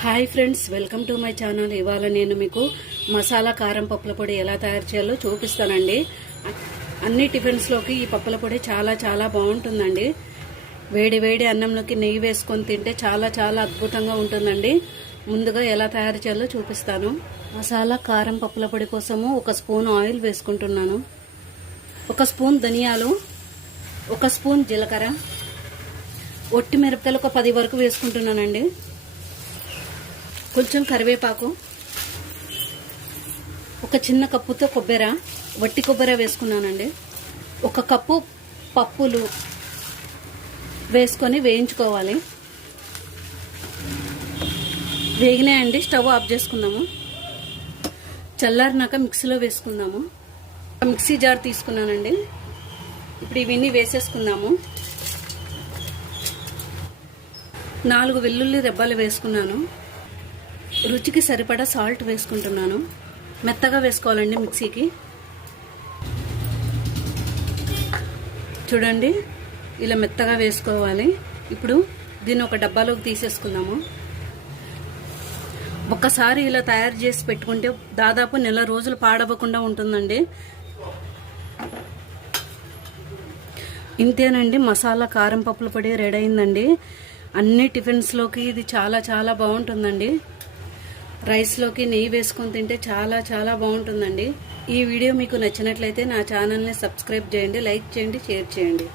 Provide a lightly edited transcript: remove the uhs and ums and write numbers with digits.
Hi friends, welcome to my channel. ఇవాళ నేను మీకు మసాలా కారం పప్పుల పొడి ఎలా తయారు చేయాలో చూపిస్తానండి. అన్ని టిఫిన్స్లోకి ఈ పప్పుల పొడి చాలా చాలా బాగుంటుందండి. వేడి వేడి అన్నంలోకి నెయ్యి వేసుకొని తింటే చాలా చాలా అద్భుతంగా ఉంటుందండి. ముందుగా ఎలా తయారు చేయాలో చూపిస్తాను. మసాలా కారం పప్పుల పొడి కోసము 1 స్పూన్ ఆయిల్ వేసుకుంటున్నాను. 1 స్పూన్ ధనియాలు, 1 స్పూన్ జీలకర్ర, ఒట్టి మిరపకాయలు ఒక 10 వరకు వేసుకుంటున్నానండి. కొంచెం కరివేపాకు, ఒక చిన్న కప్పుతో వట్టి కొబ్బరి వేసుకున్నానండి. 1 కప్పు పప్పులు వేసుకొని వేయించుకోవాలి. వేగినాయండి, స్టవ్ ఆఫ్ చేసుకుందాము. చల్లారినాక మిక్సీలో వేసుకుందాము. మిక్సీ జార్ తీసుకున్నానండి. ఇప్పుడు ఇవన్నీ వేసేసుకుందాము. 4 వెల్లుల్లి రెబ్బలు వేసుకున్నాను. రుచికి సరిపడా సాల్ట్ వేసుకుంటున్నాను. మెత్తగా వేసుకోవాలండి మిక్సీకి. చూడండి, ఇలా మెత్తగా వేసుకోవాలి. ఇప్పుడు దీన్ని ఒక డబ్బాలోకి తీసేసుకుందాము. ఒక్కసారి ఇలా తయారు చేసి పెట్టుకుంటే దాదాపు నెల రోజులు పాడవకుండా ఉంటుందండి. ఇంతేనండి, మసాలా కారం పప్పుల పొడి రెడీ అయిందండి. అన్ని టిఫిన్స్లోకి ఇది చాలా చాలా బాగుంటుందండి. రైస్లోకి నెయ్యి వేసుకొని తింటే చాలా చాలా బాగుంటుందండి. ఈ వీడియో మీకు నచ్చినట్లయితే నా ఛానల్ని సబ్స్క్రైబ్ చేయండి, లైక్ చేయండి, షేర్ చేయండి.